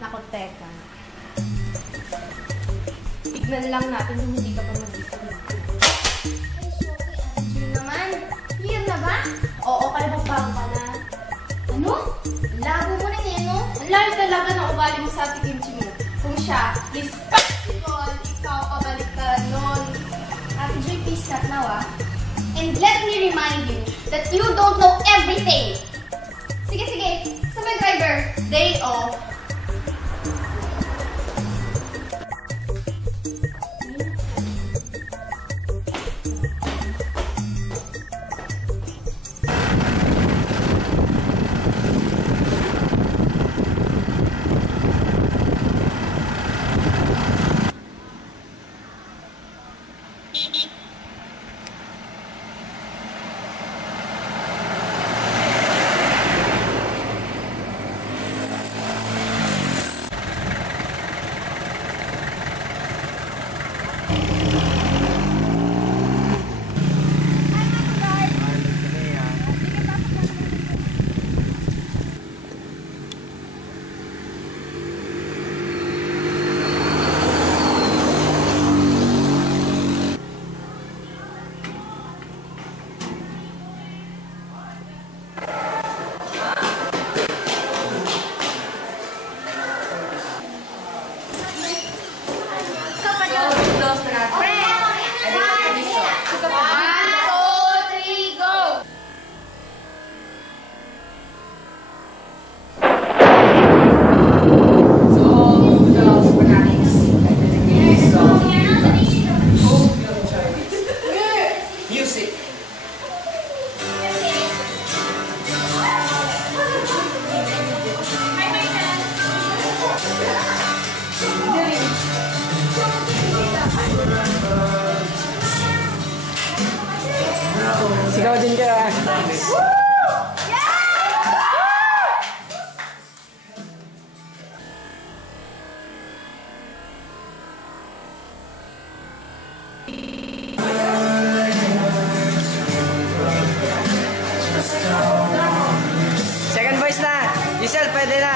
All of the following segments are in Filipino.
Naku, teka. Tignan lang natin kung hindi ka pa mag-isip. Ay, Shoki, Angie naman. Clear na ba? Oo, kaya magbago ka na. Ano? Labo mo na yan, no? Ang layo talaga ng ugali mo sa Ate Kimchi mo. Kung siya, respectful, ikaw kabalik ka nun. Ate Joy, please stop now, ah. And let me remind you that you don't know everything. Sige, sige. Sa may driver. Day off. Sigaw din ka. Second voice na. Giselle, pwede na.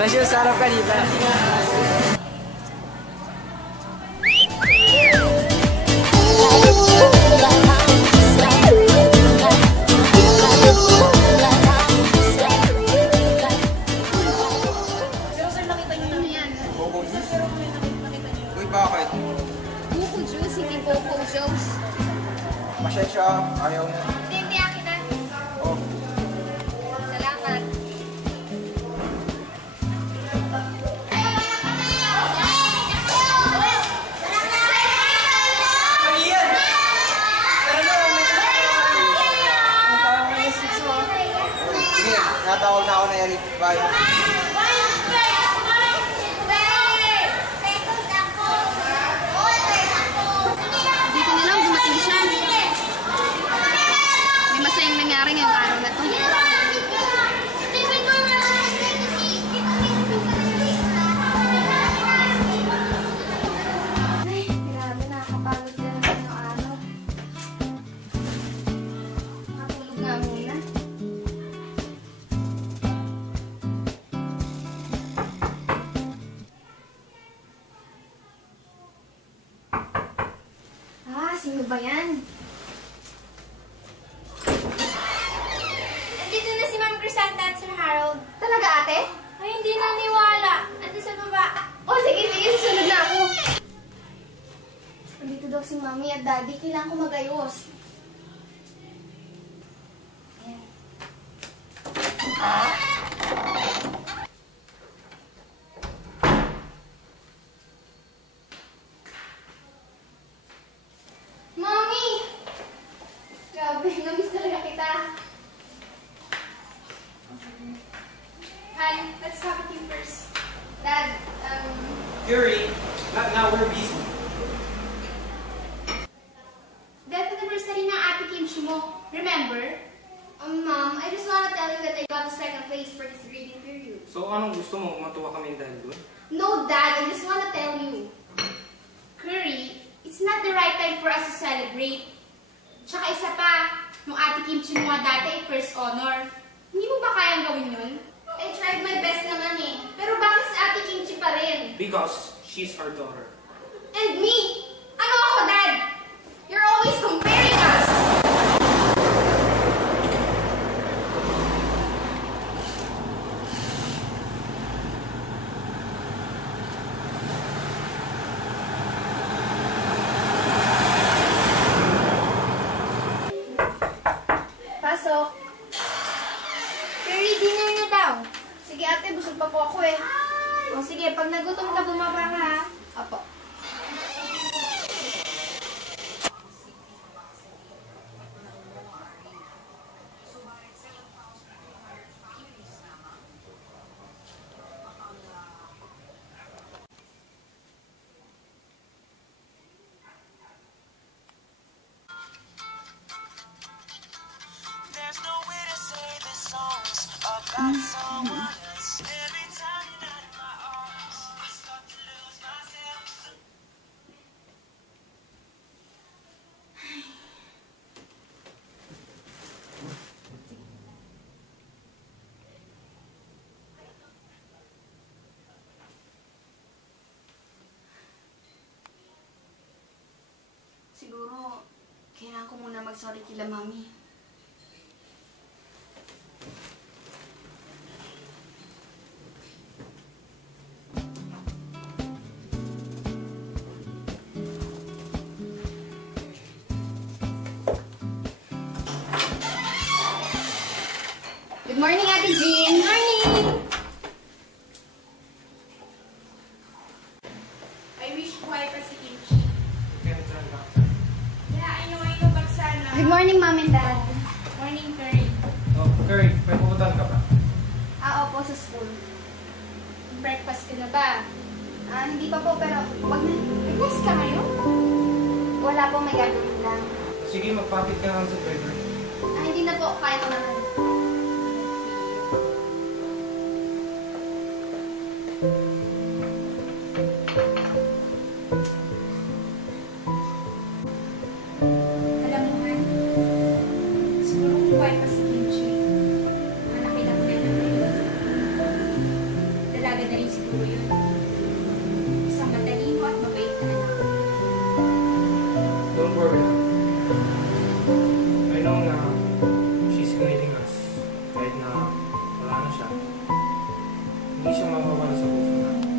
Masih sarap kanina. Uy, bakit? Buko juice, hindi Coco Joes. Pasensya, ayaw mo. Hindi, akin na. Oh. Salamat. Sige, natawag na ako na Eric. Bye. Dito na lang, dumating siya. May masayang nangyari ngayong araw na to. Ay, grabe, nakakapagod na naman yung araw. Matulog nga muna. ba yan? Andito na si Ma'am Crisanta at Sir Harold. Talaga, ate? Ay, hindi naniwala. Andito sa baba. Sige, susunod na ako. Andito daw si Mami at Daddy. Kailangan ko magayos. Ayan. Mami! Grabe, namiss talaga kita. Han, let's talk with you first. Dad, Yuri, now we're busy. Death anniversary ng Ate Kimchi mo. Remember? Mom, I just want to tell you that I got the second place for this reading period. So anong gusto mo? Matuwa kami dahil doon? No, Dad, I just want to tell you. Curry, it's not the right time for us to celebrate. Tsaka isa pa, yung Ate Kimchi mo nga dati, first honor. Hindi mo ba kayang gawin yun? I tried my best naman eh. Pero bakit si Ate Kimchi pa rin? Because she's our daughter. And me? Ano ako, Dad? You're always comparing us. Pasok. Curry, dinner na daw. Sige ate, busog pa po ako eh. O sige, pag nagutom ka, bumaba ka ha. Apo. There's no way to say this song's about someone else. Every time you're not in my arms, I start to lose myself. Siguro, kailangan ko muna mag-sorry kila Mami. Good morning, Ate Jean. Morning! I wish buhay pa si Kimchi. Can I turn back? Yeah, I know, but sana. Good morning, Mom and Dad. Morning, Curry. Oh, Curry, may pupuntahan ka ba? Opo, sa school. Breakfast ka na ba? Hindi pa po, pero wag na. Breakfast ka ngayon? Wala po, may gagawin lang. Sige, magpapit ka lang sa driver. Hindi na po, kaya ko naman. Alam mo nga, siguro kung buhay pa si Kimchi, malaki lang na naman yun. Dalaga na rin siguro yun. Isang matalino at mabait na anak. Don't worry. I know na she's guiding us. Kahit na wala na siya. Hindi siya mawawala sa puso natin.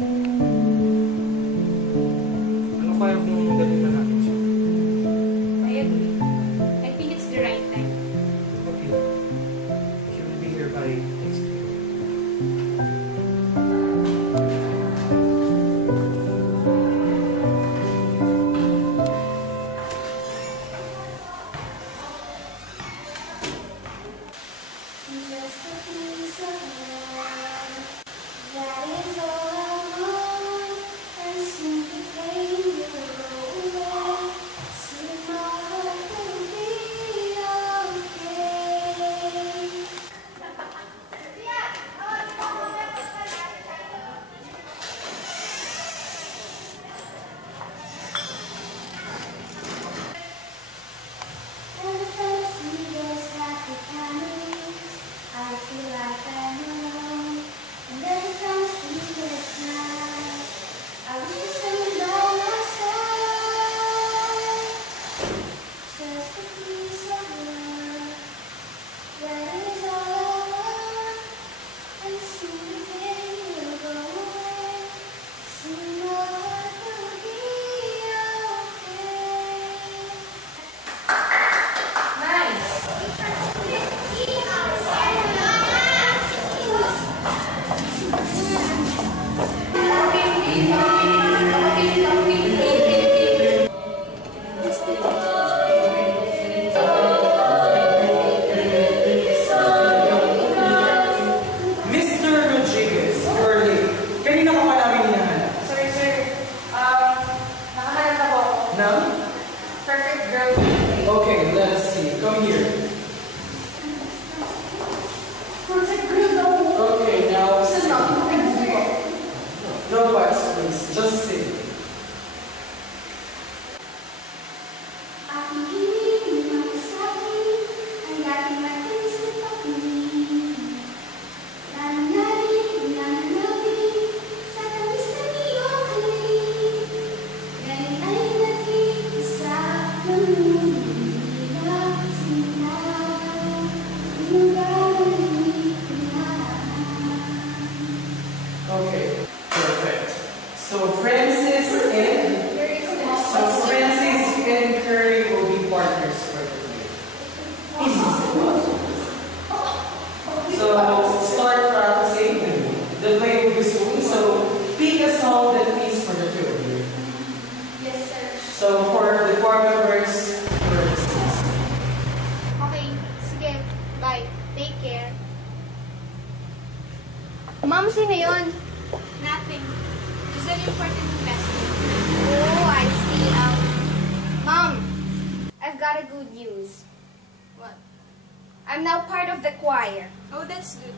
Just sit. Aking hiling masasabi ang dating matinis na pag-ibig. Nananabing sa tamis ng iyong halik. Ngayon ay nag-iisa ng lumilap sila. Pinagdadalik na. Okay, perfect. So Francis and Curry will be partners for the play. So start practicing. The play will be soon. So pick a song that fits for the two of you. Yes, sir. So for the choir members, Francis. Okay, sige. Bye. Take care. Ma'am, sino yun? Nothing. Just an important message. Oh, I see. Mom, I've got a good news. What? I'm now part of the choir. Oh, that's good.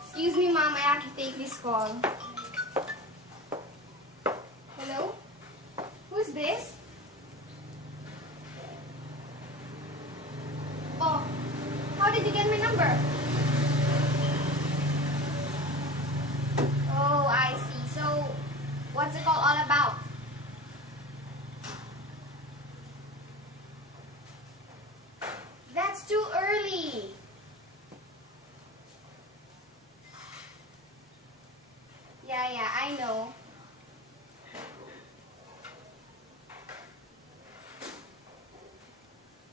Excuse me, Mom, I have to take this call. Hello? Who's this? Oh, how did you get my number? Oh, I see. So, what's the call all about? That's too early. Yeah, I know.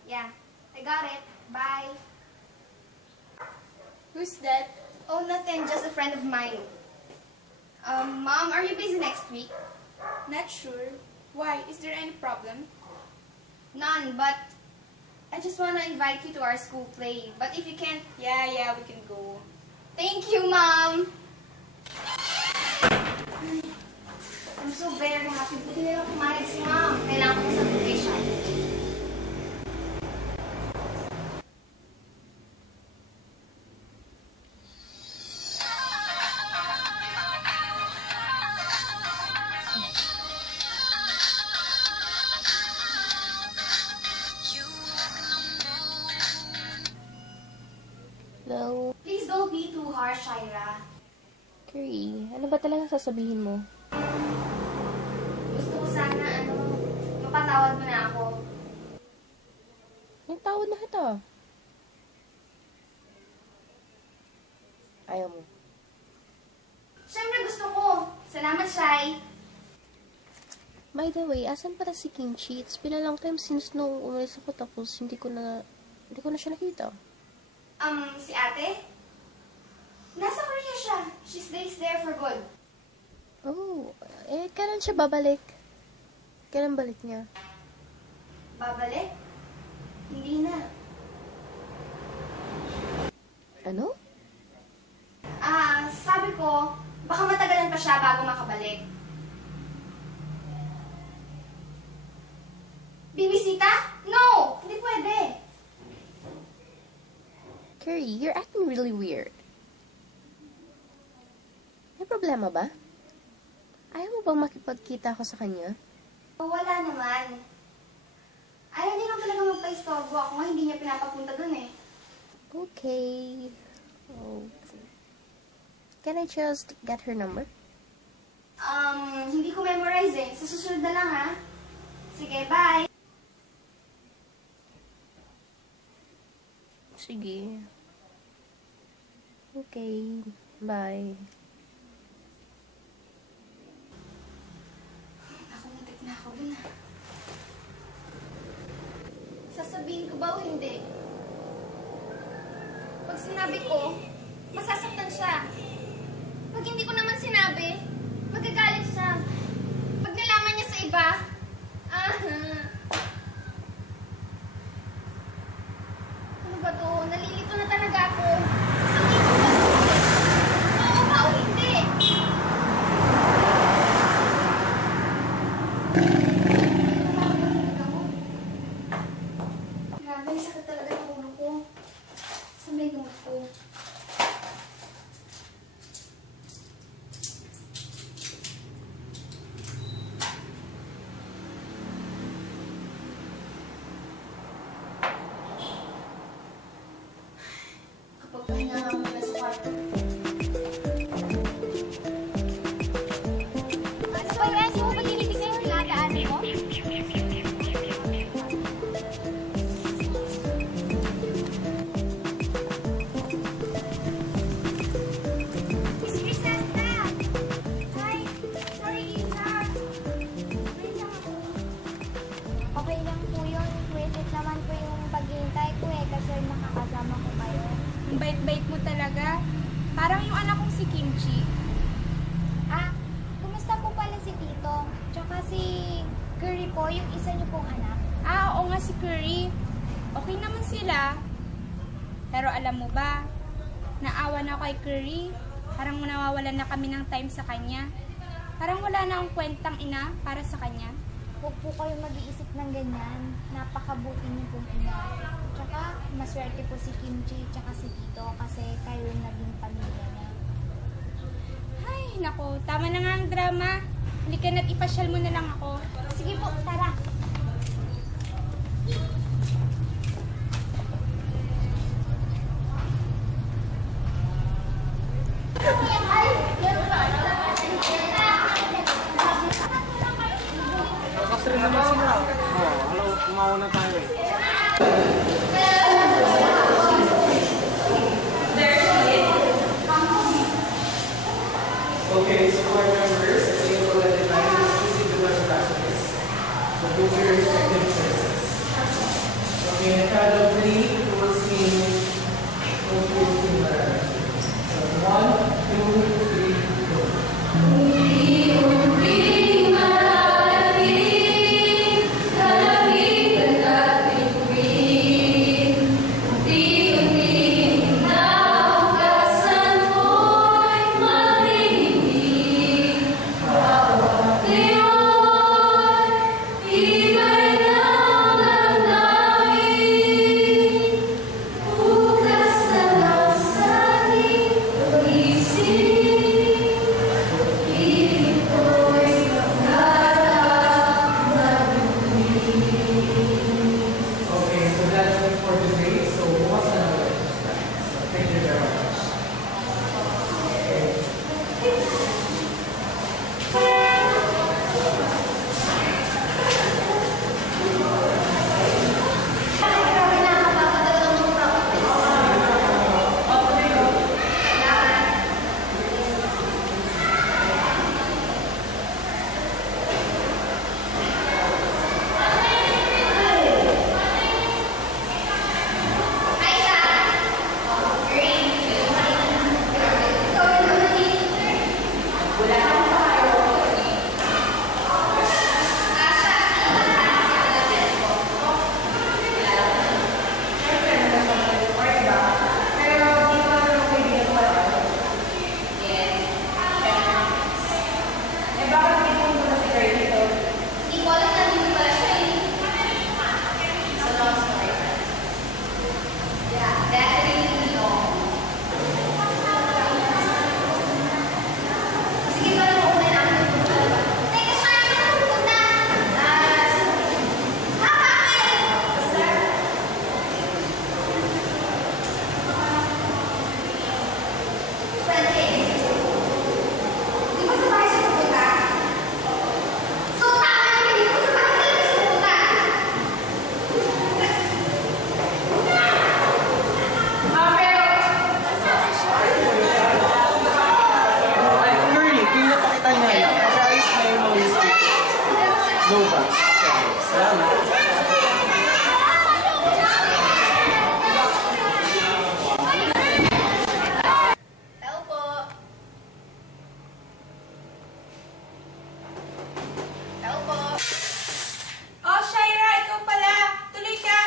Yeah, I got it. Bye. Who's that? Oh, nothing, just a friend of mine. Mom, are you busy next week? Not sure. Why? Is there any problem? None, but I just want to invite you to our school play. But if you can't, Yeah, we can go. thank you, Mom. I'm so very happy. Buti na lang pumayag si Mom. Kailangan ko sa vacation. You walking on the moon. Hello? Please don't be too harsh, Shaira. Curry, ano ba talaga sasabihin mo? Gusto ko sana, mapatawad mo na ako. Yung tawad na kita. Ayaw mo. Siyempre gusto ko. Salamat, Shai. By the way, asan pala si Kimchi? It's been a long time since nung umalis ako tapos hindi ko na siya nakita. Si ate? Nasa Korea siya. She stays there for good. Oh, kailan siya babalik? Kailan balik niya? Babalik? Hindi na. Ano? Sabi ko, baka matagalan pa siya bago makabalik. Bibisita? No! Hindi pwede. Curry, you're acting really weird. May problema ba? Ayaw mo bang makipagkita ako sa kanya? Wala naman. Ayaw niya lang talaga magpa-istorbo ako nga hindi niya pinapapunta dun eh. Okay. Can I just get her number? Hindi ko memorize eh. Sa susunod na lang ha. Sige, bye! Sige. Okay. Bye. Naku, natik na ako dun ha. Sasabihin ko ba o hindi? Pag sinabi ko, masasaktan siya. Pag hindi ko naman sinabi, magagalit siya. Pag nalaman niya sa iba, ano ba to? Nalilito na talaga ako. Sasabihin ko ba o hindi? Oo ba o hindi? Grabe, sakit talaga ng ulo ko. Saan may gamot ko? talaga. Parang yung anak kong si Kimchi. Ah, kumusta po pala si Tito? Tsaka si Curry po, yung isa niyo pong anak. Ah, oo nga si Curry. Okay naman sila. Pero alam mo ba, naawa na ako kay Curry. Parang nawawalan na kami ng time sa kanya. Parang wala na akong kwentang ina para sa kanya. Huwag po kayo mag-iisip ng ganyan. Napakabuti niyo pong ina. Tsaka, maswerte po si Kimchi tsaka si Tito kasi kayo yung naging pamilya niya. Ay, nako, tama na nga ang drama. Halika na't ipasyal mo na lang ako. Sige po, tara. Lakas rin naman sila. Hello, kumauna tayo eh. Okay, so board members, I think we'll let the time proceed to the practice. So go to your respective places. Okay, in a count of 3, you will sing So 1, 2, 3, go. Okay, so that's it for today. So what's another? So thank you very much. Hindi ko alam na hindi pala siya eh. So, long story. Yeah, definitely no. Sige, pala mo na namin. Teka, saan ka pupunta? Francis, di ba sa bahay siya pupunta? So, tama na hindi ko sa bahay talaga siya pupunta. Ay, Curly, pinapakita niya yan. Kasi ayos na yung mga mistake. No ba? Salamat. Tao po. Tao po. Oh, Shaira, ikaw pala. Tuloy ka.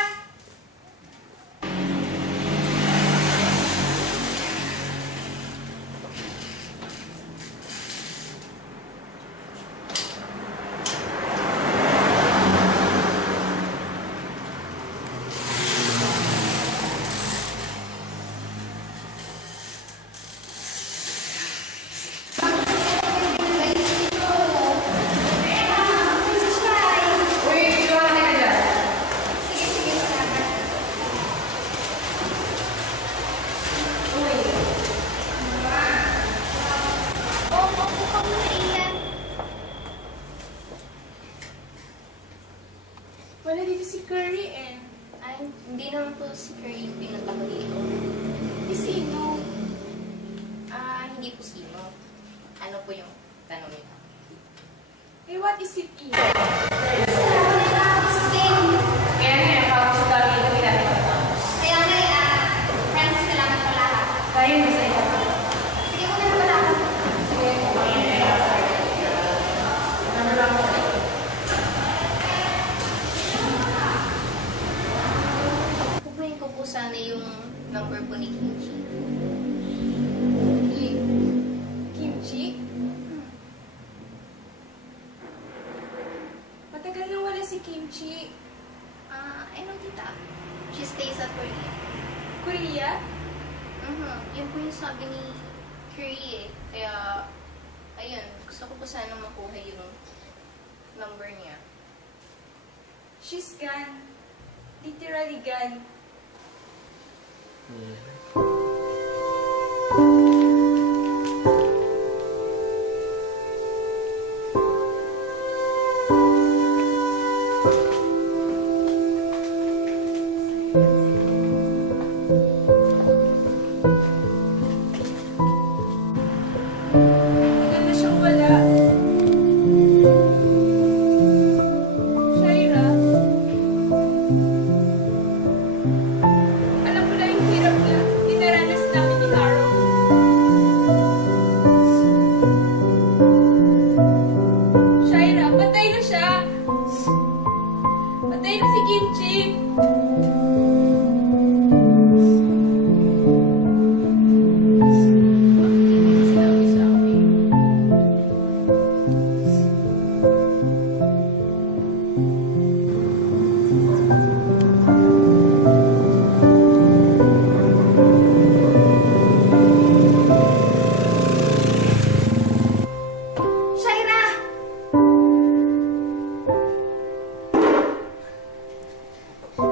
Wala dito si Curry eh. Ay, hindi naman po si Curry yung pinunta ko dito. Eh, sino? Hindi po sino. Ano po yung tanong niyo? Eh, what is it here? Kaya nga, Francis, salamat pala ha. Tayo sabi ni Curry eh. Kaya, ayun, gusto ko pa sana makuha yung number niya. She's gone. Literally gone. Bigla na siyang wala. Shaira, alam mo na yung hirap na dinaranas namin ni Harold. Shaira, patay na siya. Patay na si Kimchi. Bakit hindi mo sinabi sa akin? Shaira!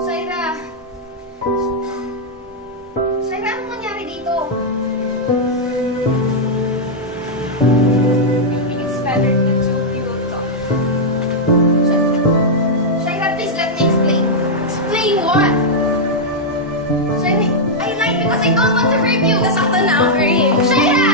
Shaira! Shaira, anong nangyari dito? I think it's better if the two of you will talk. Shaira, please let me explain. Explain what? Shaira, I lied because I don't want to hurt you. Nasaktan na ako, Curry. Shaira!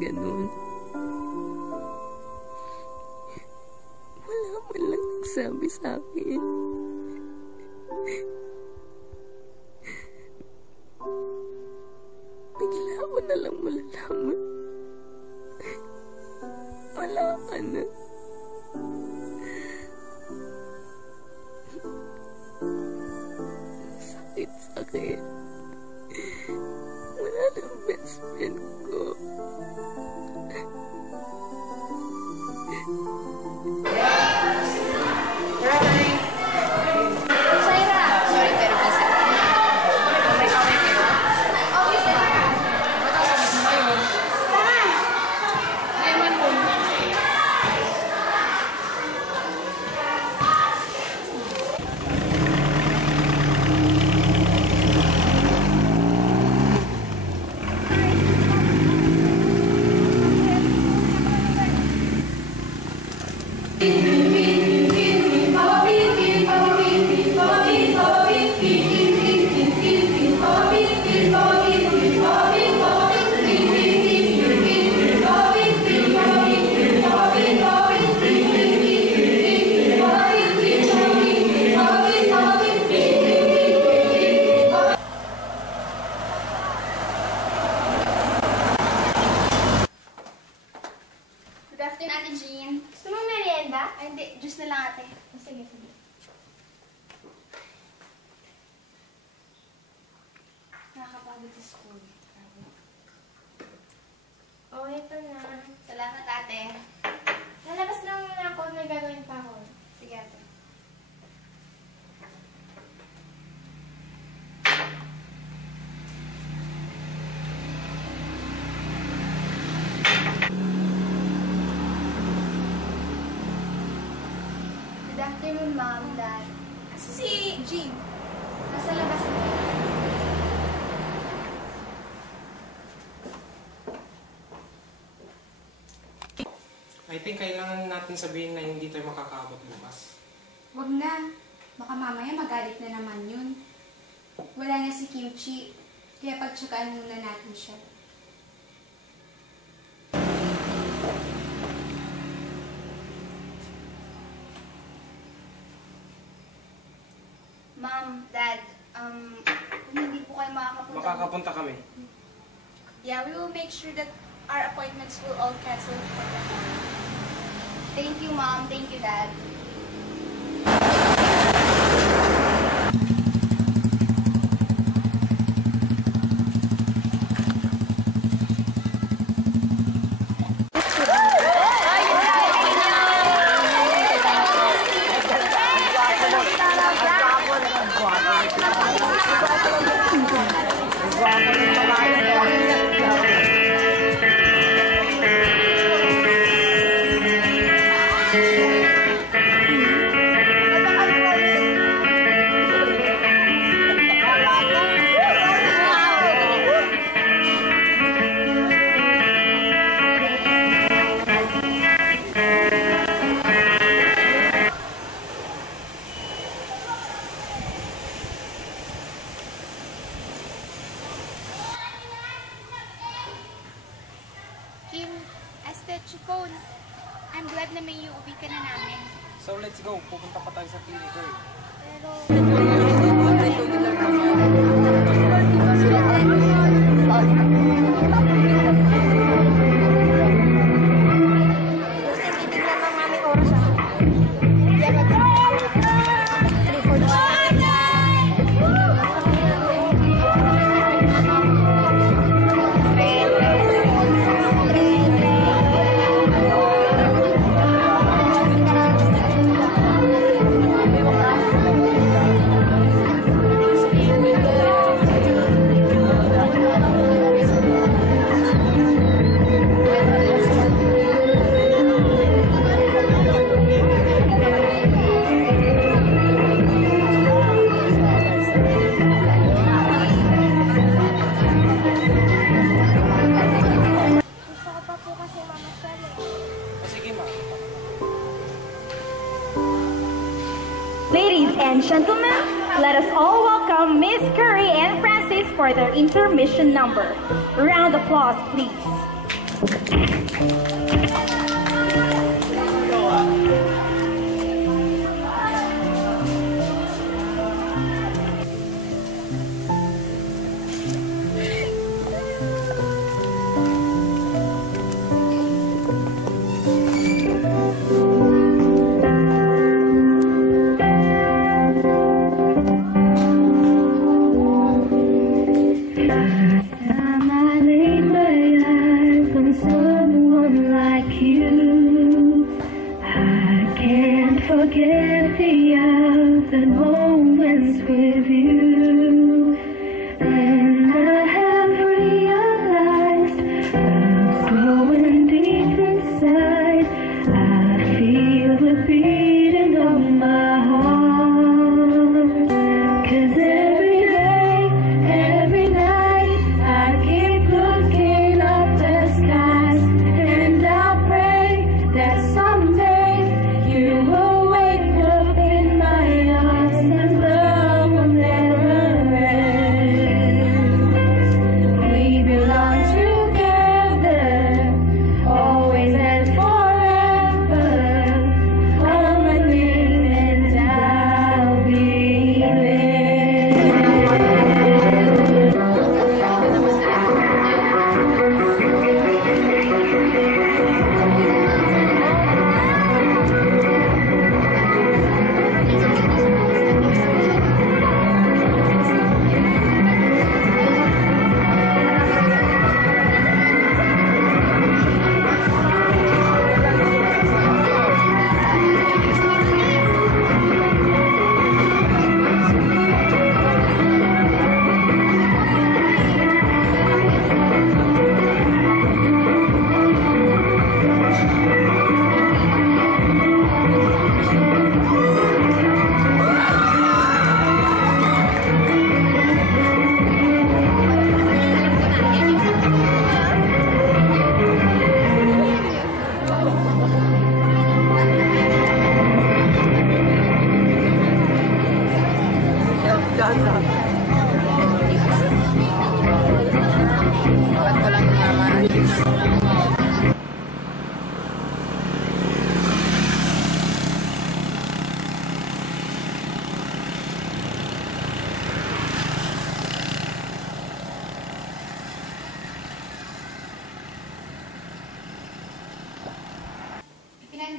Ganun. Wala man lang nagsabi sa akin. Bigla ko na lang malalaman. Wala ka na. Sakit-sakit. Wala nang best friend ko. Shaira! Sorry, pero busy. Okay, Shaira. Good afternoon, Ate Jean. Gusto mo merienda? Ay, hindi. Juice na lang, ate. Sige, sige. Nakakapagod sa school. Oh, ito na. Salamat, ate. Lalabas lang muna ako. May gagawin pa ako. Sige, ate. Good afternoon, Mom, Dad. Asa si Jean? Nasa labas mo. I think kailangan natin sabihin na hindi tayo makakaabot bukas. Wag na. Baka mamaya magalit na naman yun. Wala na si Kimchi. Kaya pagtsagaan muna natin siya. Ma'am, Kung hindi po kayo makakapunta. Makakapunta kami. Yeah, we will make sure that our appointments will all cancel for the morning. Thank you, Mom. Thank you, Dad. Kim, I stretched your phone. I'm glad na may uuwi ka na namin. So let's go. Pupunta pa tayo sa clinic. Ladies and gentlemen, let us all welcome Miss Curry and Francis for their intermission number. Round of applause, please. Forget the other moments with you, and I have realized love's growing deep inside. I feel the beating of my heart, 'cause every day, every night, I keep looking up the skies, and I pray that someday you will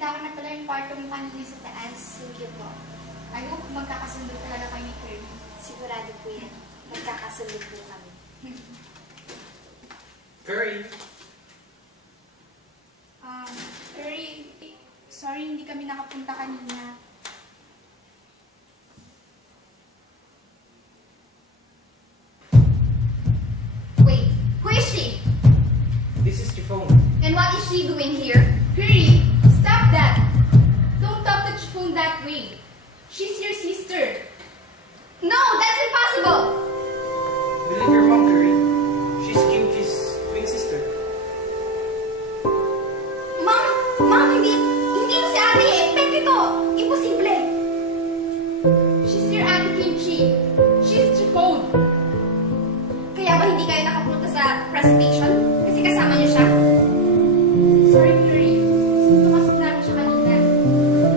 Ihanda ko na pala yung kwarto mo kanina sa taas. Sige po. I hope magkakasundo talaga kayo ni Kirby. Sigurado po yan. Magkakasundo po kami. Curry. Curry, sorry hindi kami nakapunta kanina. Wait, who is she? This is Chiffon. And what is she doing here? Curry, stop that! Don't talk to Chiffon that way. She's your sister. No, that's impossible! Believe your mom, Curry. She's Kimchi's twin sister. Mom, hindi yun si ate eh. Pwede to. Imposible. She's your Ate Kimchi. She's Chiffon. Kaya ba hindi kayo nakapunta sa presentation? Kasi kasama niyo siya? Sorry, Curry. Tumasok namin siya kanina.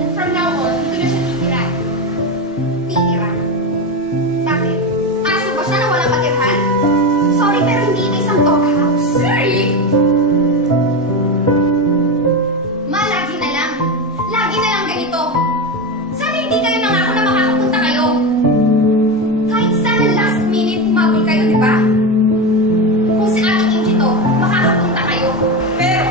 And from now on, dito na siya titira. Titira. Bakit? Aso ba siya na walang matirhan? Sorry, pero hindi ito isang doghouse. Curry! Lagi na lang. Lagi na lang ganito. Sana hindi kayo nangako na makakapunta kayo. Kahit sana last minute umabol kayo, di ba? Kung si Ate Kimchi to, makakapunta kayo. Pero,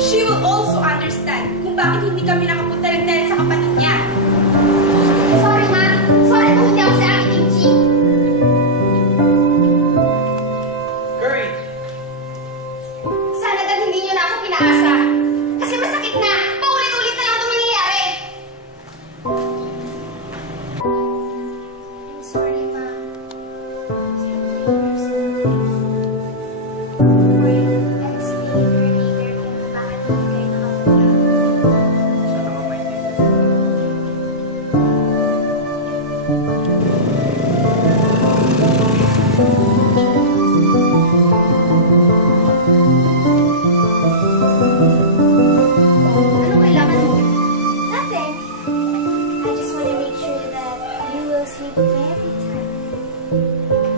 she will also understand kung bakit hindi kami nakapunta lang dahil sa kapatid niya. Sorry, ma. Sorry kung hindi ako si Ate Kimchi. Curry. Sana dahil hindi niyo na ako pinaasa. Kasi masakit na. Paulit-ulit na lang ito nangyayari. I'm sorry, Ma'am. I'll explain her later kung bakit hindi kayo nakapunta. Sana ka maintindihan. Anong kailangan mo? Nothing. I just want to make sure that you will sleep very tight.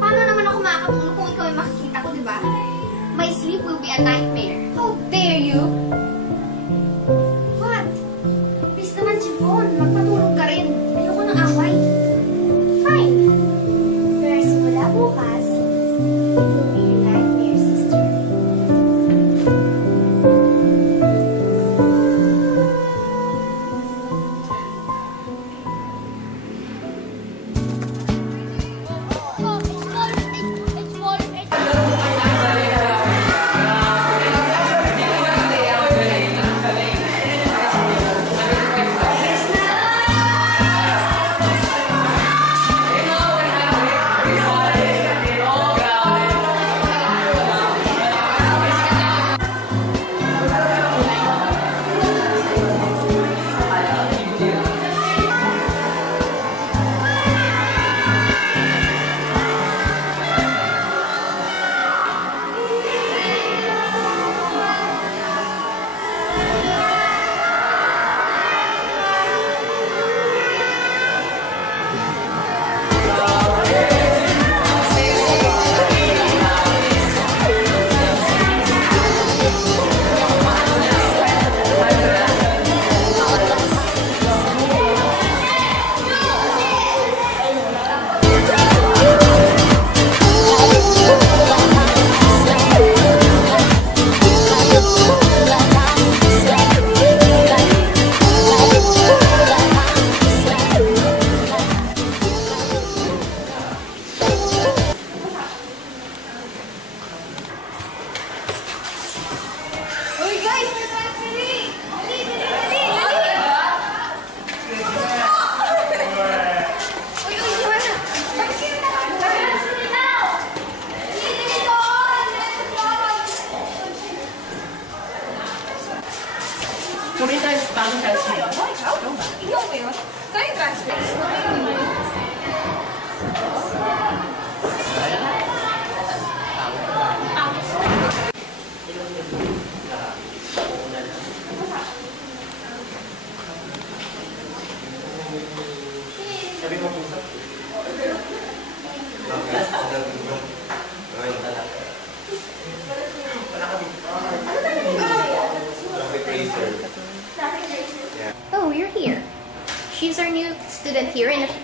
Paano naman ako makakatulog kung ikaw ay makikita ko, di ba? My sleep will be a nightmare. How dare you? What? Please naman, Chiffon. Magpatulog ka rin. Ayoko ng away. Fine. Pero simula bukas, it will be your nightmare, sister. Curry.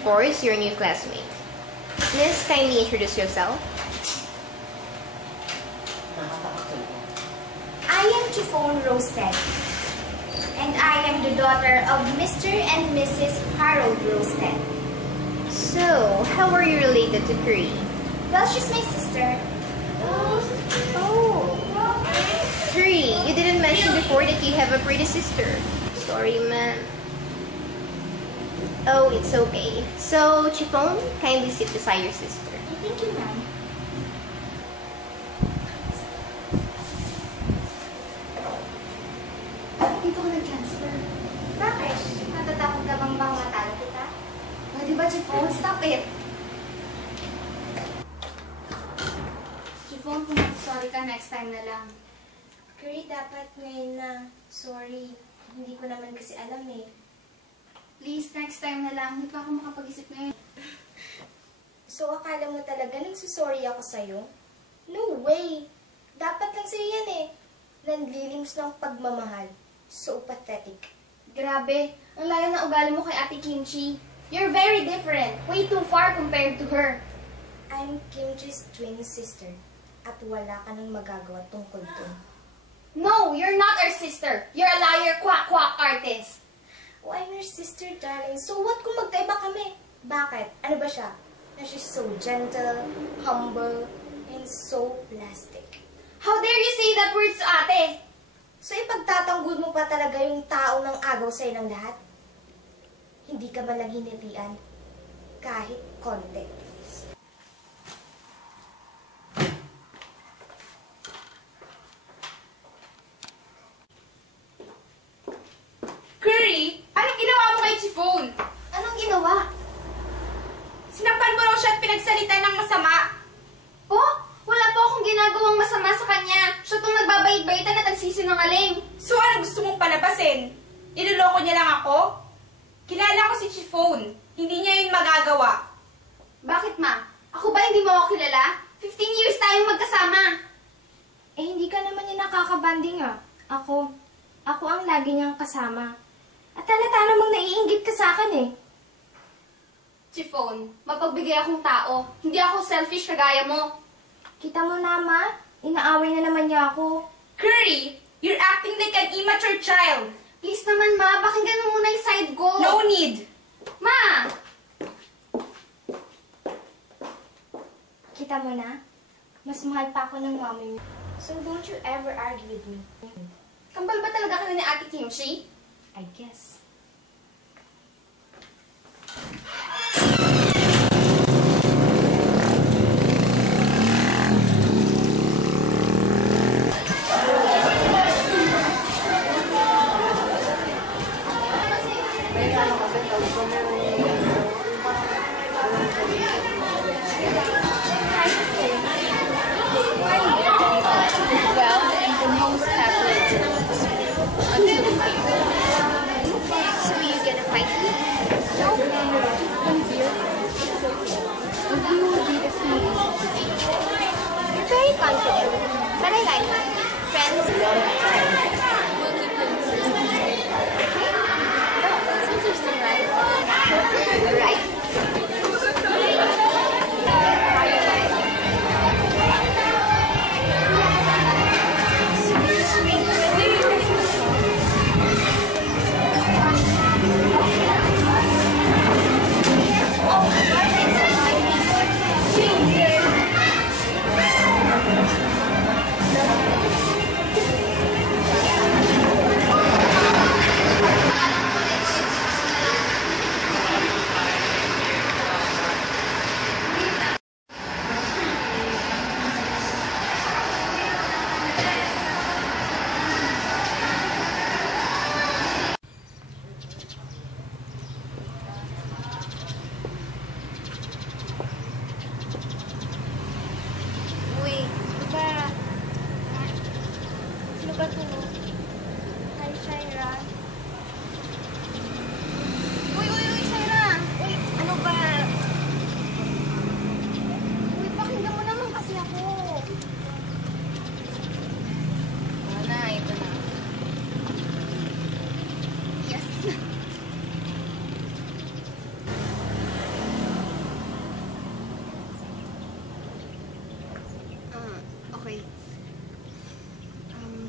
course, your new classmate. Miss, kindly introduce yourself. I am Chiffon Rosted, and I am the daughter of Mr. and Mrs. Harold Rosted. So, how are you related to Curry? Well, she's my sister. Oh. Curry, you didn't mention before that you have a pretty sister. Sorry, ma'am. Oh, it's okay. So, Chiffon, kindly sit beside your sister. Thank you, ma'am. Dito ko nag-transfer. Bakit? Natatakot ka bang matalo kita? Pwede ba, Chiffon? Stop it! Chiffon, kung sorry ka, next time na lang. Curry, dapat ngayon na. Sorry. Hindi ko naman kasi alam eh. Please, next time na lang. Hindi pa ako makapag-isip ngayon. So, akala mo talaga nagsusorry ako sa'yo? No way! Dapat lang sa'yo yan eh. Nanlilims ng pagmamahal. So pathetic. Grabe, ang layo ng ugali mo kay Ate Kimchi. You're very different. Way too far compared to her. I'm Kimchi's twin sister. At wala ka nang magagawa tungkol dun. No, you're not our sister. You're a liar, quack-quack artist. Oh, I'm your sister, darling. So what kung magkaiba kami? Bakit? Ano ba siya? Na she's so gentle, humble, and so plastic. How dare you say that words to Ate? So ipagtatanggol mo pa talaga yung tao ng agaw sa'yo ng lahat? Hindi ka man lang hinitian. Kahit konti. Curry, anong ginawa mo kay Chiffon? Anong ginawa? Sinampan mo raw siya at pinagsalita ng masama. Oh, wala po akong ginagawang masama sa kanya. Siya tong nagbabait-baitan at nagsisinungaling. So ano gusto mong palabasin? Niloloko niya lang ako? Kilala ko si Chiffon. Hindi niya yun magagawa. Bakit, ma? Ako ba hindi mo ako kilala? 15 years tayong magkasama. Eh, hindi ka naman niya nakakabanding ah. Ako ang lagi niyang kasama. At halata namang naiinggit ka sa akin eh. Chiffon, mapagbigay akong tao. Hindi ako selfish kagaya mo. Kita mo na, ma? Inaaway na naman niya ako. Curry, you're acting like an immature child. Please naman, ma. Pakinggan mo muna yung side ko. No need. Ma! Kita mo na? Mas mahal pa ako ng mami mo. So don't you ever argue with me. Kambal ba talaga ka na ni Ate Kimchi? I guess. Well, I'm the most happy until you came. So you gonna fight me? No, I'm here. And you will be the king. You're very confident. But I like it. Friends? We'll keep them safe. Since you're still right. Right.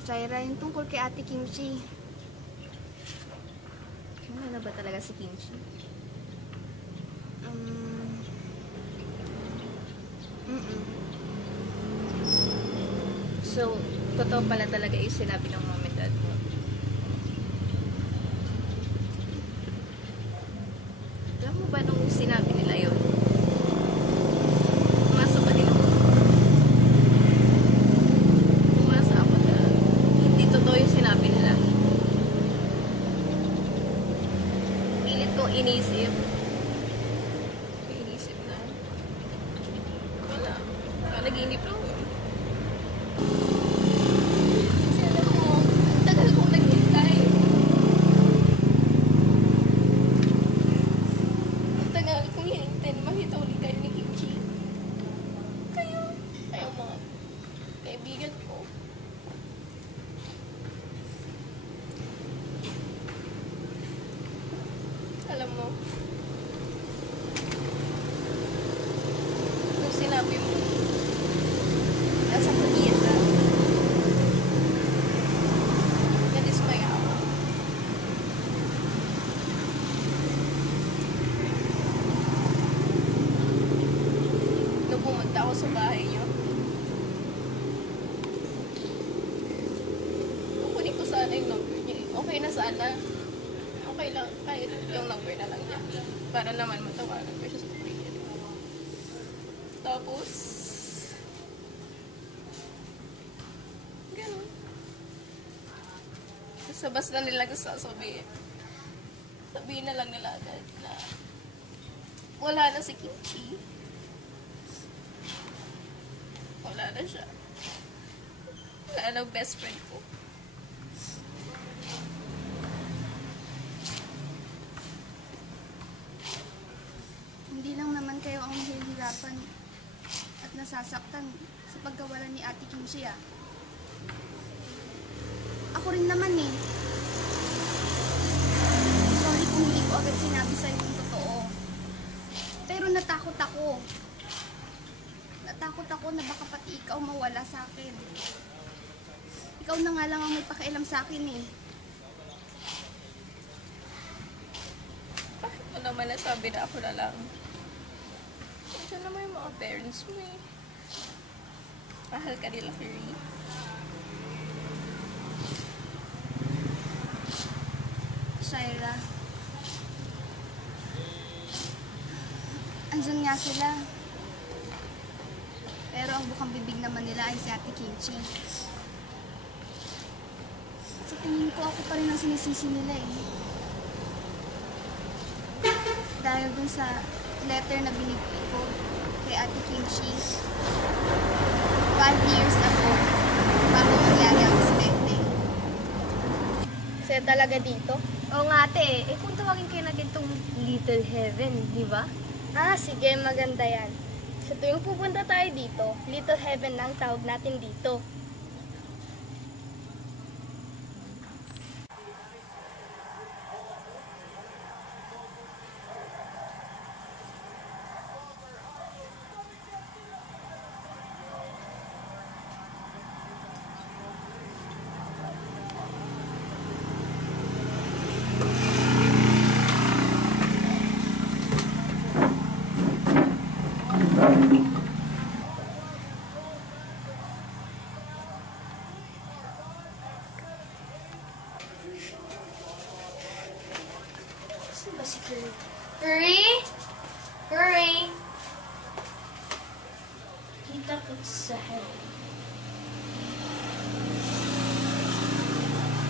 Shaira, yung tungkol kay Ate Kimchi. Wala na ba talaga si Kimchi? So, totoo pala talaga yung sinabi ng mom and dad mo. Alam mo ba nung sinabi nila yun? Umasa ba din ako? Umasa ako na hindi totoo yung sinabi nila. Pilit kong inisip. Inisip na. Wala. Nag-iinip lang yun. Kasi alam mo, ang tagal kong naghintay. Ang tagal kong hinintay na makita ulit kayo ni Kimchi. Kayo mga kaibigan ko. Alam mo, nung sinabi mo, nasa pag-iisa, nadismaya ako. Nung pumunta ako sa bahay niyo, kukunin ko sana yung number niya. Okay na sana. Okay lang, kahit yung number na lang niya. Para naman matawagan ko siya sa kuya. Tapos, ganun. Sa basta nila sasabihin. Sabihin na lang nila agad na wala na si Kimchi. Wala na siya. Wala na best friend ko. Hindi lang naman kayo ang mahihirapan at nasasaktan sa pagkawala ni Ate Kimchi, ah. Ako rin naman eh. Sorry kung hindi ko agad sinabi sa'yo yung totoo. Pero natakot ako. Natakot ako na baka pati ikaw mawala sa akin. Ikaw na nga lang ang may pakialam sa akin eh. Bakit mo naman nasabi na ako na lang? Diyan naman yung mga parents mo eh. Mahal ka nila, Carrie. Shaira. Andyan nga sila. Pero ang bukang bibig naman nila ay si Ate Kimchi. Sa tingin ko, ako pa rin ang sinisisi nila eh. Dahil dun sa letter na binigay ko kay Ate Kimchi 5 years ago, bago nangyari ang aksidente. Saya talaga dito? Oo nga ate, kung tawagin kayo natin itong Little Heaven, di ba? Sige, maganda yan. Sa tuwing pupunta tayo dito, Little Heaven lang tawag natin dito. Saan ba si Curry? Curry? Curry? Kita ko sa head.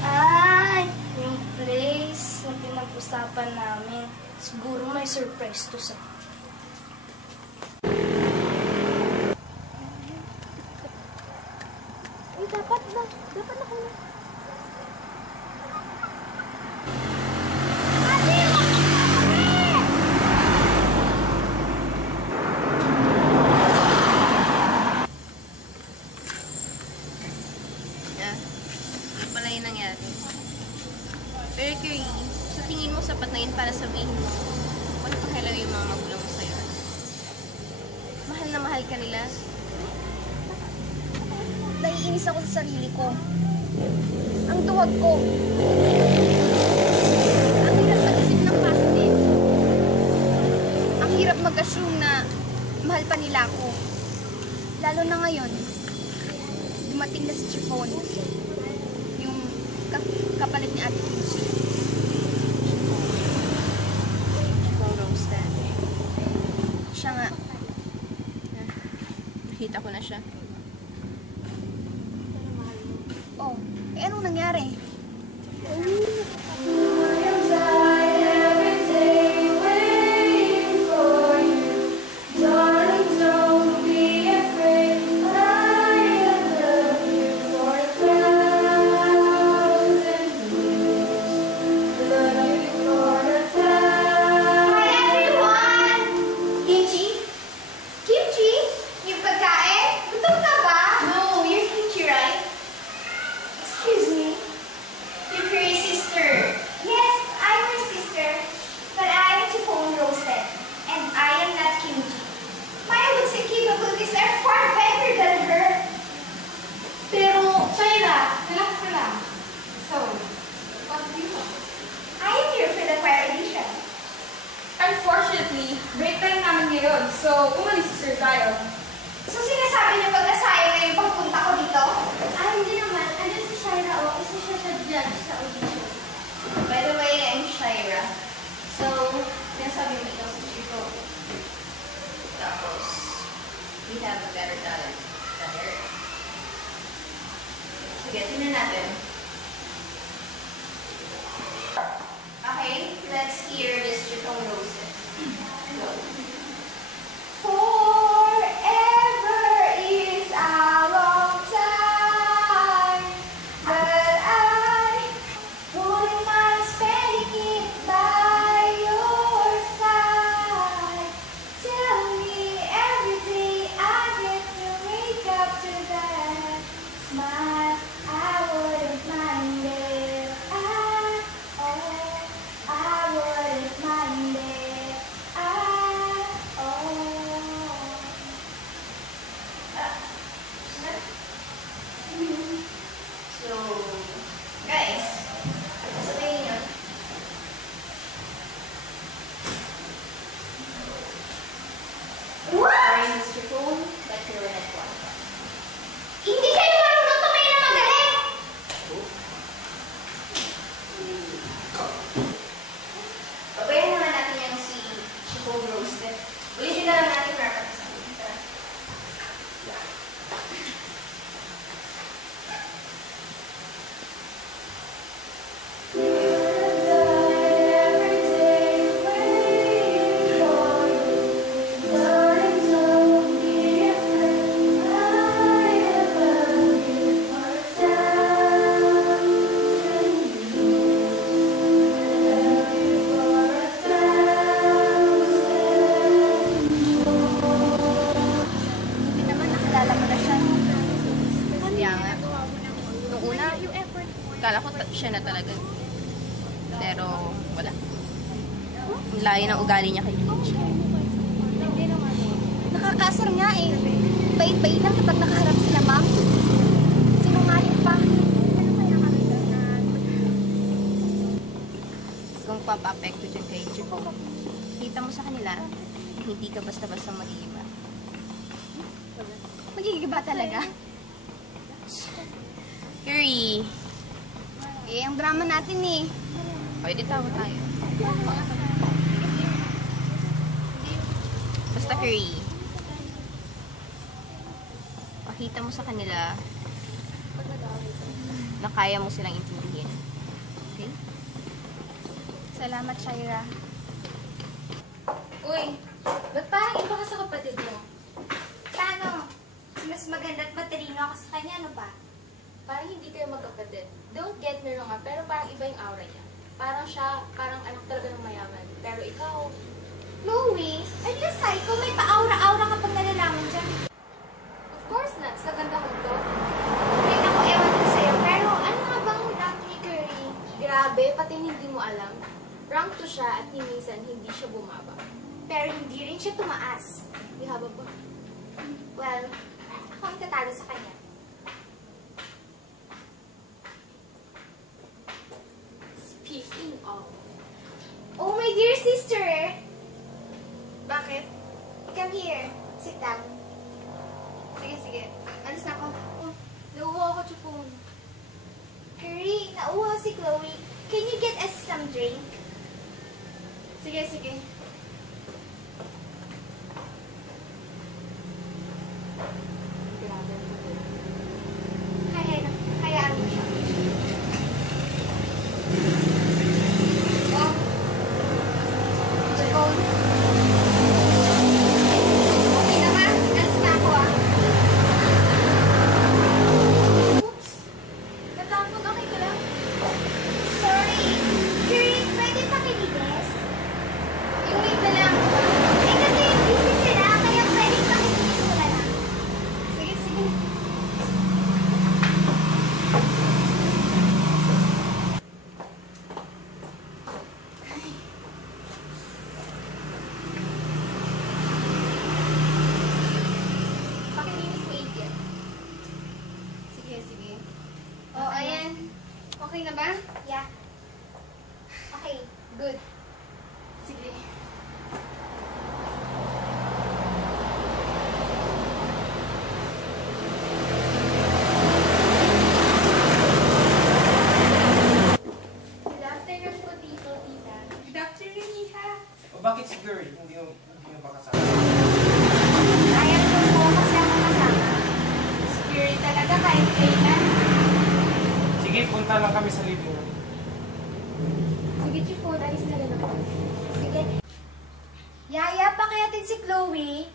Ay! Yung place na pinag-usapan namin. Siguro may surprise to sa... Uy, dapat na ko na. Ano pala yung nangyari? Pero Carrie, sa tingin mo sapat na yun para sabihin mo ano pakialam yung mga magulang mo sa'yo? Mahal na mahal ka nila? Naiinis ako sa sarili ko. Ang duwag ko. Ang hirap mag-isip ng positive. Ang hirap mag-assume na mahal pa nila ako. Lalo na ngayon, dumating na si Chiffon. Yung kapalit ni Ate Kimchi. Roasted. Siya nga. Nakita ko na siya. Oh, eh anong nangyari? Unfortunately, break time namin ngayon, so umalis si Sir Zion. So sinasabi niyo pag-asaya na yung pagpunta ko dito? Ay, hindi naman. Andun si Shaira, o. Isa siya sa judge sa audition. By the way, I'm Shaira. So, sinasabi mo ikaw sa Chico. Tapos, we have a better talent than her. Sige, tingnan natin. Okay, let's hear this Chico Roses. Go. Forever is a long time, but I wouldn't mind spending it by your side. Tell me every day I get to wake up to that smile. I wouldn't mind it. I wouldn't mind it. So, guys, sabihin nyo. What? Sorry, Mr. Cole, but you're in at one. Hindi kayo marunong tumayo na magaling! Babayan naman natin yung si Chico Roasted. Ulitin na lang natin para pag-isabi. Kala ko siya na talaga. Pero, wala. Ang layo ng ugali niya kay Kimchi. Nakakasar nga eh. Bait-bait lang kapag nakaharap sila, ma'am. Sinungaling pa. Kung papapekto dyan kay Chico, kita mo sa kanila, hindi ka basta-basta magigiba. Magigiba talaga? Curry! Eh, ang drama natin eh. Pwede tawa tayo. Basta Curry, pakita mo sa kanila na kaya mo silang intindihin. Okay? Salamat, Shaira. Uy, ba't parang iba ka sa kapatid mo? Paano? Mas maganda at matalino ako sa kanya, ano ba? Parang hindi kayo magkapatid. Don't get me wrong pero parang iba yung aura niya. Parang siya, parang anak talaga ng mayaman. Pero ikaw, Louie, ay lasay ko, may pa-aura-aura kapag nalalaman dyan. of course not, sa ganda ko to. Ay, naku, ewan ko sa'yo. Pero ano nga bang rank ni Curry? Grabe, pati hindi mo alam. Rank to siya at ni minsan hindi siya bumaba. Pero hindi rin siya tumaas. Di haba ba? Well, ako ang tatalo sa kanya. lang. Sige, sige. Alis na ako. Oh, nauuhaw ako, Chiffon. Curry, nauuhaw si Chloe. Can you get us some drink? Sige, sige. Hayaan mo siya. Oh. Chiffon. Okay na ba? Alis na ako, ah. Oops. Natapon, okay ka lang? Sorry. Curry, pwede pakilinis? Yung wait na lang. Eh kasi busy sila, kaya pwede pakilinis mo na lang. Sige, sige. Pakilinis mo, Iggy. Sige, sige. Oh, ayan. Okay na ba? Yeah. Okay. Good. Sige. Good afternoon po, Tito, Tita. Good afternoon, Iha. O bakit si Curry? Hindi mo ba kasama? Ayaw ko po kasi ako kasama. Scary talaga kahit kailan. Sige, punta lang kami sa living room. Sige, Chiffon, alis na rin ako. Sige. Yaya, pakiatin si Chloe.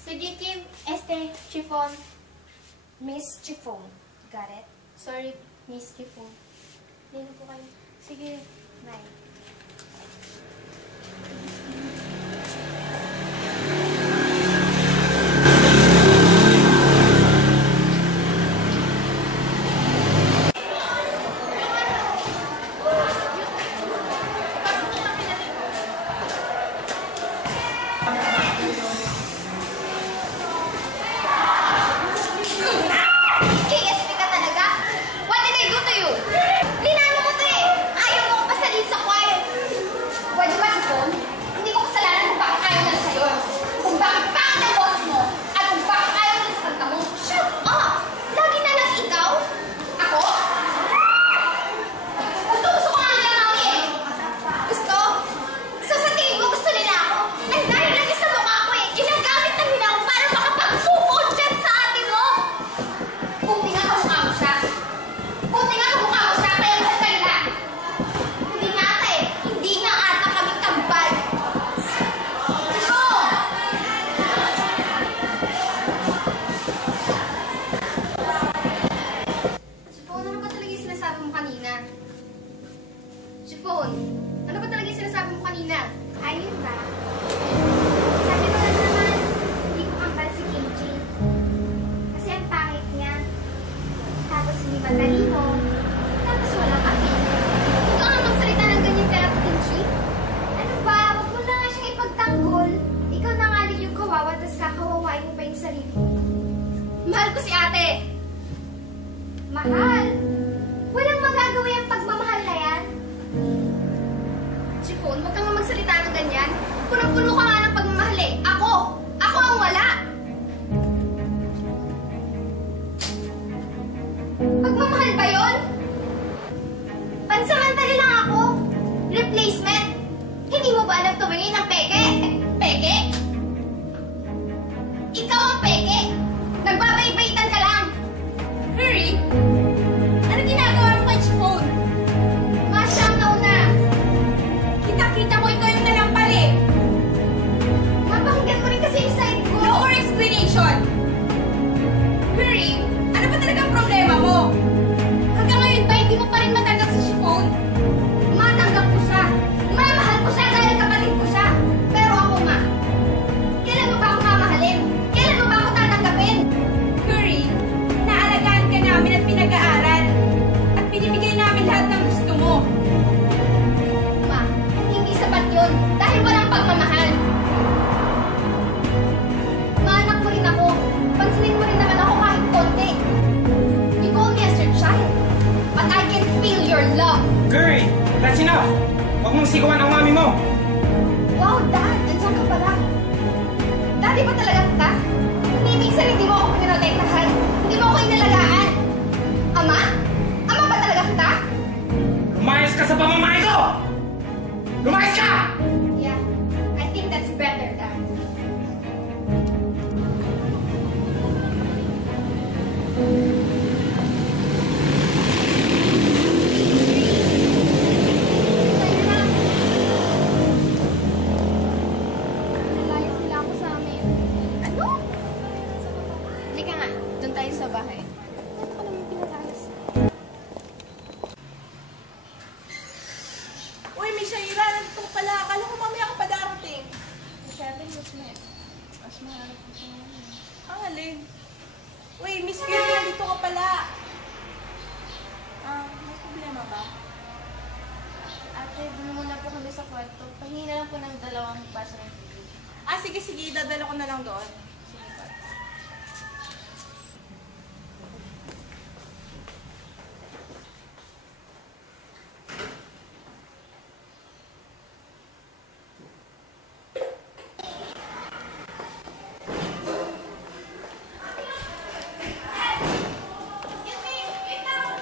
Sige, Kim. Este, Chiffon. Miss Chiffon. Got it? Sorry, Miss Chiffon. Dino po kayo. Sige. Bye. KSP ka talaga? What did I do to you? Linano mo to eh! Ayaw mo ko pasalin sa choir! Pwede ba, Chiffon? Hindi ko kasalanan kung bakit ayaw nila sa'yo. Kung bakit pangit ang boses mo, at kung bakit ayaw nila sa kanta mo. Shut up! Lagi na lang ikaw? Ako? Gusto ko nga nila, mami eh! Gusto? So sa tingin mo gusto nila ako? Ang dahil lang sa mukha ko eh! Ginagamit na nila ako para makapag-focus dyan sa atin mo! Buti nga kamukha mo siya. Buti nga kamukha mo siya, kaya mahal ka nila. Hindi nga ata eh. Hindi nga ata kami kambal. Chico! Chiffon, ano ba talaga yung sinasabi mo kanina? Chiffon, ano ba talaga yung sinasabi mo kanina? Ayun ba? Sabi ko lang naman, hindi ko kambal si Kimchi. Kasi ang pangit niya. Tapos hindi matalino. Tapos walang api. Huwag ka nga magsalita ng ganyan kaya Kimchi. Ano ba? Huwag mo na nga siyang ipagtanggol. Ikaw na nga rin yung kawawa, tapos kakawawain mo pa yung sarili mo. Mahal ko si ate! Mahal! Walang magagawa yung pagmamahal na yan. Chiffon, huwag kang magsalita ng ganyan. Punong-puno ka nga ng pagmamahal eh. Ako! Ako ang wala! Pagmamahal ba yun? Pansamantali lang ako. Replacement. Hindi mo ba alam tumingin ng peke? Peke? Ikaw ang peke. Nagbabaybaytan ka lang. Curry, ano ginagawa mo kay Chiffon? Masyam na una. Kita-kita ko ikaw yung nalampal eh. Mapakinggan mo rin kasi yung side ko. No more explanation! Curry, ano ba talagang problema mo? Hanggang ngayon ba hindi mo pa rin matanggap si Chiffon? Matanggap ko siya. Mamahal ko siya dahil kapatid ko siya. Pero ako ma. Kailan mo ba ako mamahalin? Kailan mo ba ako tatanggapin? Curry, naalagaan ka namin at pinag-aaral. At binibigay namin lahat ng gusto mo. Ma, hindi sapat yun dahil walang pagmamahal. Maanak mo rin ako. Pansinin mo rin naman ako kahit konti. You call me as your child, but I can feel your love. Curry! That's enough! Huwag mong sigawan ang mami mo! Wow, Dad! Nandiyan ka pala. Daddy ba talaga kita? Halika nga, doon tayo sa bahay. Ano ka naman pinatalas? Uy, Miss Shaira, nandito ka pala. Akala ko mamaya ka pa darating. Masyado, mas maharap ko siya ngayon. Ang alin? Uy, Miss Kira, nandito ka pala. May problema ba? Ate, dun muna po kami sa kwarto. Pahingi na lang po ng 2 baso ng tubig. Sige, sige. Dadala ko na lang doon. Sige po.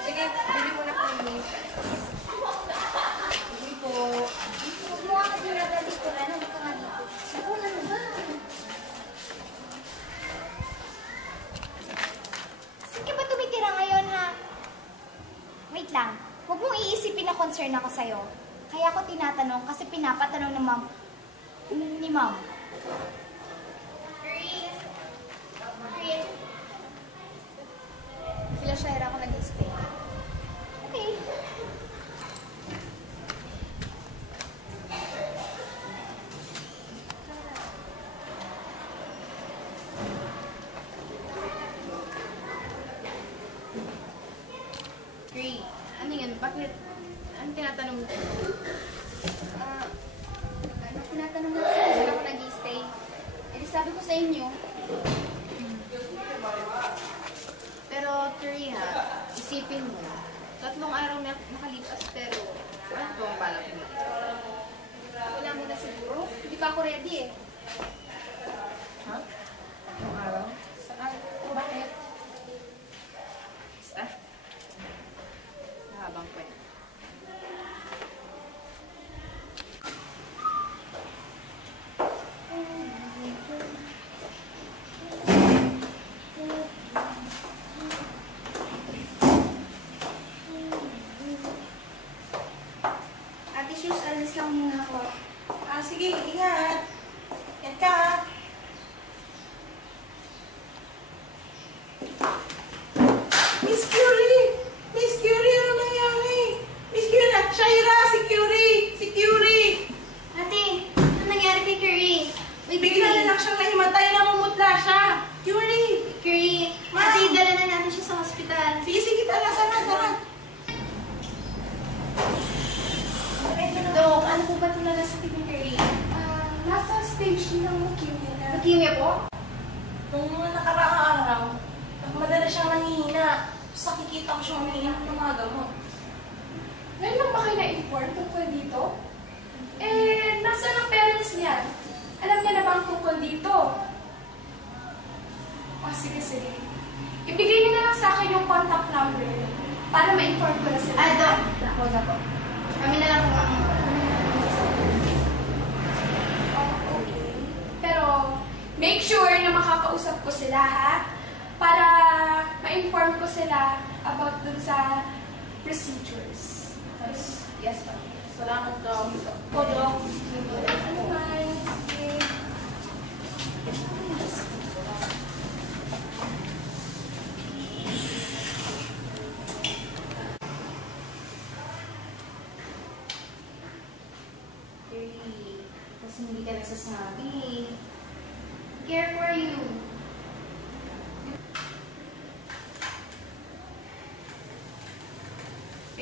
Sige, bili mo na po yung Sige po. Huwag mo nga dinadali ko na. Nandito ka nga dito. Sipunan mo ba? Saan ka ba tumitira ngayon, ha? Wait lang. Huwag mong iisipin na concern ako sa'yo. Kaya ako tinatanong kasi pinapatanong ng ni ma'am. Green. Sila Shaira ako nag-stay. Okay. Gray, ano yun? Bakit? Ano tinatanong mo? Ano tinatanong mo saan ako nag-stay? Eh di sabi ko sa inyo. Pero, Turi ha, isipin mo. 3 araw na nakalipas pero ano po ang balak mo? Wala mo na siguro. Hindi pa ako ready eh. Ha? 3 araw? Saan? Bakit? Mahabang kwento. Ate Shoes, alis lang muna ako. Sige, ingat. Yan ka, ha? Miss Curie! Miss Curie, ano nangyari? Miss Curie, Shaira! Si Curie! Si Curie! Ate, ano nangyari kay Curry? Bigla na lang siyang nahimatay, namumutla siya. Curie! Curry, ate, dala na natin siya sa hospital. Sige, sige, tara. Dok, ano po ba tulala sa kay Curry? Nasa stage ng leukemia na. Leukemia po? Nung mga nakaraang araw, madala siyang nanghihina. Tapos nakikita ko siyang umiinom ng mga gamot. Ngayon lang ba kayo na-inform tungkol dito? Nasaan ang parents niya? Alam niya na ba ang tungkol dito? Sige. Ibigay niyo na lang sa akin yung contact number para ma-inform ko na sila. Dok. Ako na po. Kami na lang po ang Okay. Pero, make sure na makakausap ko sila, ha? Para ma-inform ko sila about dun sa procedures. Yes, ma'am. Salamat daw. Dok. Ano man? Sige. Kasi hindi ka nagsasabi. Care for you.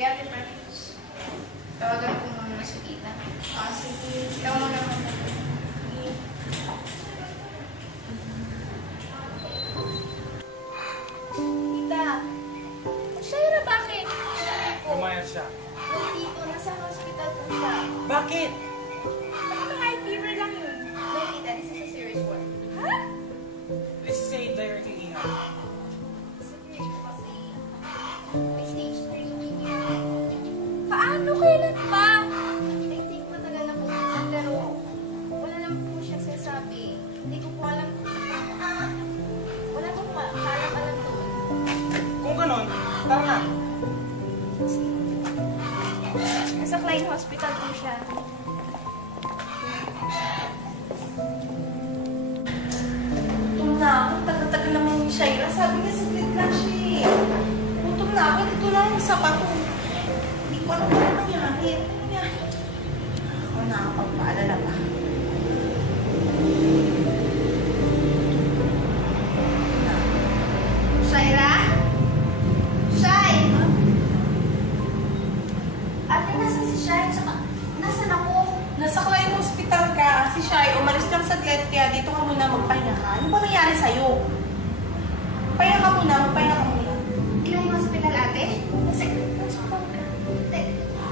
Ate Precious, tawagan ko muna si Tita. Sige. Tawagan mo naman. Tita. Shaira, bakit? Kumayat siya. Dito, nasa hospital po siya. Bakit? Baka high fever lang yun. No, tita, this is a serious one. Ha? Let's say directly Iha. May stage 3 leukemia. Paano? Kailan pa? I think matagal na po siya, pero wala naman po siya sinasabi. Hindi ko po alam kung wala po alam doon. Kung ganon, tara na. Nasa Klein Hospital po siya. Tagal naman ni Shaira. ang sapat ko. Hindi ko alam kung nangyari. Ako nakapagpaalala pa. Shaira? Shai! Ate, nasan si Shai? Tsaka, nasan ako? Nasa Klein Hospital ka. Si Shai, umalis lang saglit kaya dito ka muna magpahinga ka. Ano ba nangyari sa'yo? Pahinga ka muna, magpahinga ka muna. Klein Hospital, ate?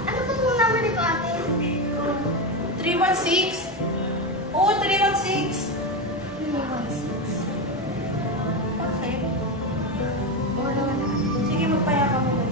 Ano ba kung naman ito, ate? 316? Oo, 316. 316? Bakit? Wala. Sige, magpahinga ka muna.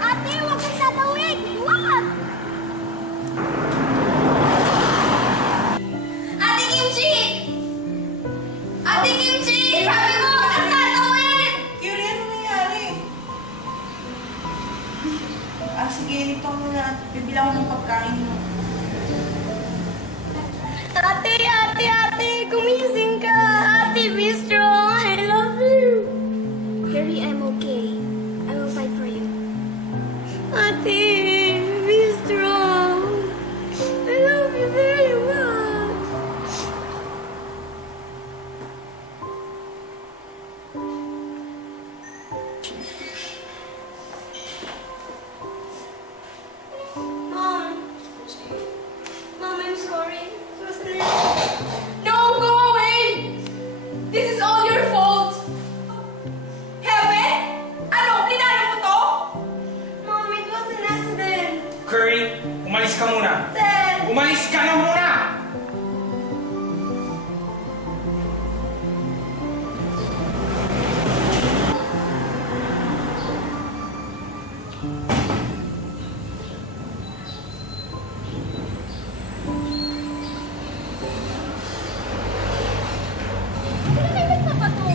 Ate, huwag kang tatawid! Huwag! Ate Kimchi! Ate Kimchi! Sabi mo, huwag kang tatawid! Curie, ano nangyari? Sige, dito ka muna. Bibilang ko ng pagkain mo. Ate, gumising ka! Ate, be strong! I love you! Carrie, I'm okay. I will fight for you. Ate, be strong! I love you very much! Mom, I'm sorry. No, go away! This is all your fault! Heaven? Ano? Plinano mo to? Mom, it was an accident. Curry, umalis ka muna. Dad! Umalis ka na muna! Kailan pa ba to?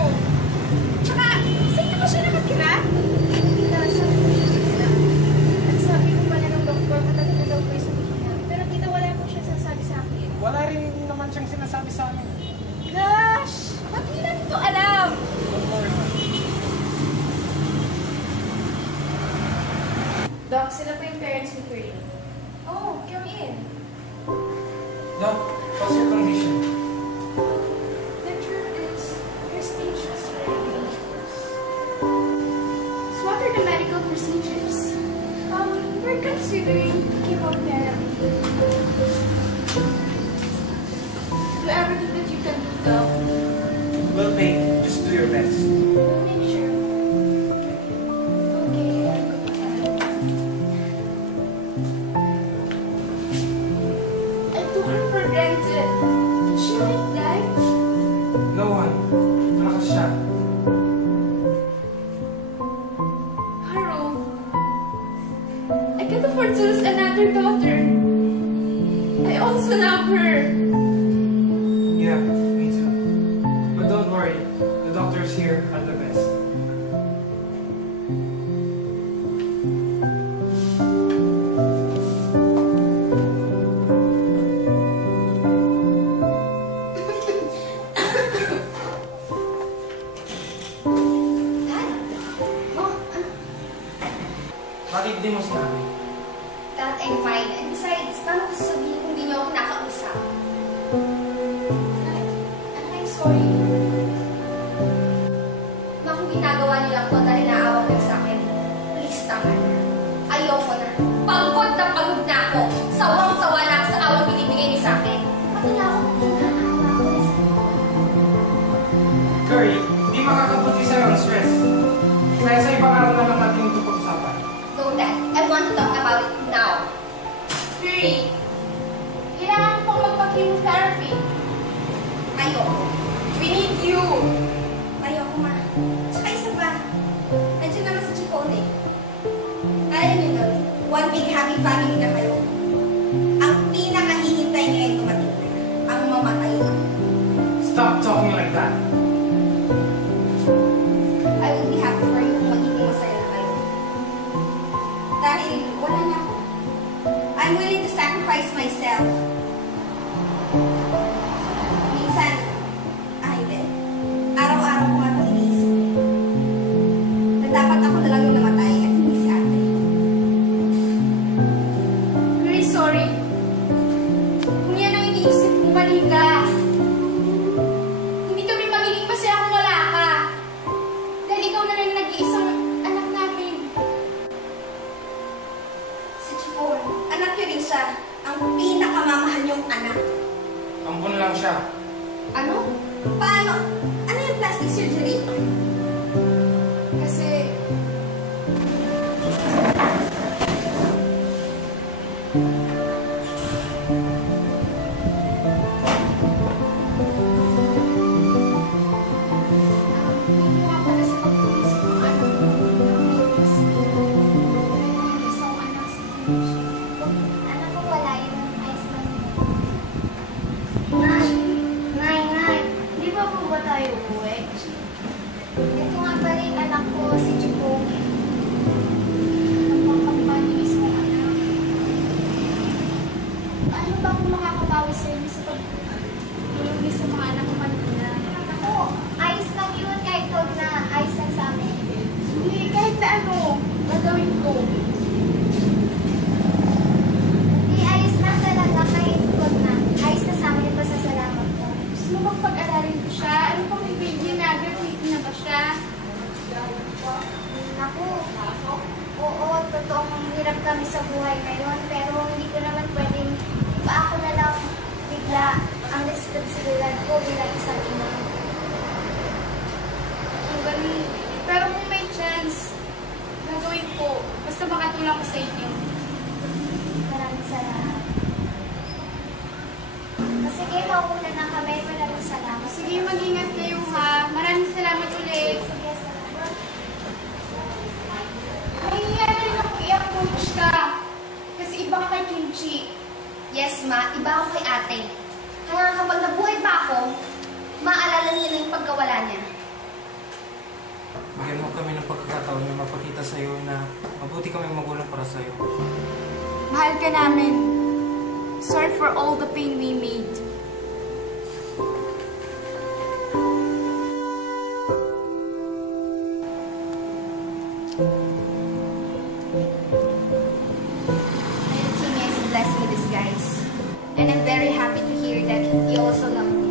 Tsaka, saan na ba siya nakatira? Nasa Pilipinas. At sabi ko pala ng doktor, matagal na daw po yung sabi niya. Pero tita, wala po siya sasabi sa akin. Wala rin naman siyang sinasabi sa amin. Gosh! Ba't hindi natin ito alam? Doc, sila po yung parents ni Corinne. Oh, come in. Doc, what's your condition? The truth is, your stage is very dangerous. So what are the medical procedures? We're considering chemotherapy. Do everything that you can do, Doc. Well, babe, just do your best. We'll make sure. Okay. I took her for granted. She might die. No one. Malakas siya. Harold, I can't afford to lose another daughter. I also love her. Yeah, me too. But don't worry, the doctors here are the best. Bakit di mo sinabi? That I'm fine. And besides, paano ko sasabihin kung di niyo ako nakausap? I'm sorry. Ma, kung ginagawa niyo lang to dahil naawa kayo sa akin, please, tama na. Ayoko na. Pagod na ako. Sawang-sawa na ako sa awang binibigay niyo sa akin. Pati na ako pinaawa ko sa Curry, di makakabuti sa'yo ang stress. Kaya sa ibang araw na lang natin ito pag-usapan. No, Dad. I want to talk about it now. Hurry. Kailangan pong magpa-chemotherapy. Ayoko. We need you. Ayoko, ma. Tsaka isa pa. Nandiyan naman si Chipotle. Alam niyo nun, one big happy family na kayo. Ang pinakahihintay niyo ay dumating na. Ang mamatay na. I will be happy for you kung magiging masaya na kayo. Dahil wala na ako. I'm willing to sacrifice myself. Minsan, hindi. Araw-araw ko nga ito iniisip. Na dapat ako na lang yung namatay at hindi si ate. Very sorry. Kung yan ang iniisip mo, mali ka. Hindi kami magiging masaya kung wala ka. Dahil ikaw na lang nag-iisang anak namin. Si Chifon, anak yun rin siya. Ang pinakamamahal niyong anak. Ampun lang siya. Ano? Paano? Ano yung plastic surgery? Kasi... hindi nga pala sa pag-uusap ng anak mo. Isang anak si Kimchi. Anak ko wala yun. Ayos lang yun. Nay, di ba po ba tayo uwi? Ito nga pala yung anak ko, si Chipong. Napakapanilis mo, anak. Paano ba kung makakabawi sa inyo sa pag-tulong sa mga anak ko kanina? Ako, ayos lang yun kahit huwag na ayos lang sa amin. Hindi, kahit na ano, gagawin ko. Hindi, ayos lang talaga kahit huwag na. Ayos na sa amin yung pasasalamat ko. Gusto mo bang pag-aralin ko siya? Ano pang ibigay na? Graduate na ba siya? Ako, oo, totoong hirap kami sa buhay ngayon, pero hindi ko naman pwedeng iba ako na lang bigla ang responsibilidad ko bilang isang ina. Ang galing. Pero kung may chance, gagawin ko. Basta makatulong ko sa inyo. Maraming salamat. Sige, mauna na kami. Maraming salamat. Sige, mag-ingat kayo ha. Maraming salamat ulit. Sige, salamat. Nahihiya na rin ako i-approach ka. Kasi iba ka kay Kimchi. Yes, ma. Iba ako kay ate. Kaya kapag nabuhay pa ako, maalala niya na yung pagkawala niya. Bigyan mo kami ng pagkakataon na mapakita sa'yo na mabuti kami magulang para sa'yo. Mahal ka namin. Sorry for all the pain we made. King is a blessing in disguise. And I'm very happy to hear that he also loved me.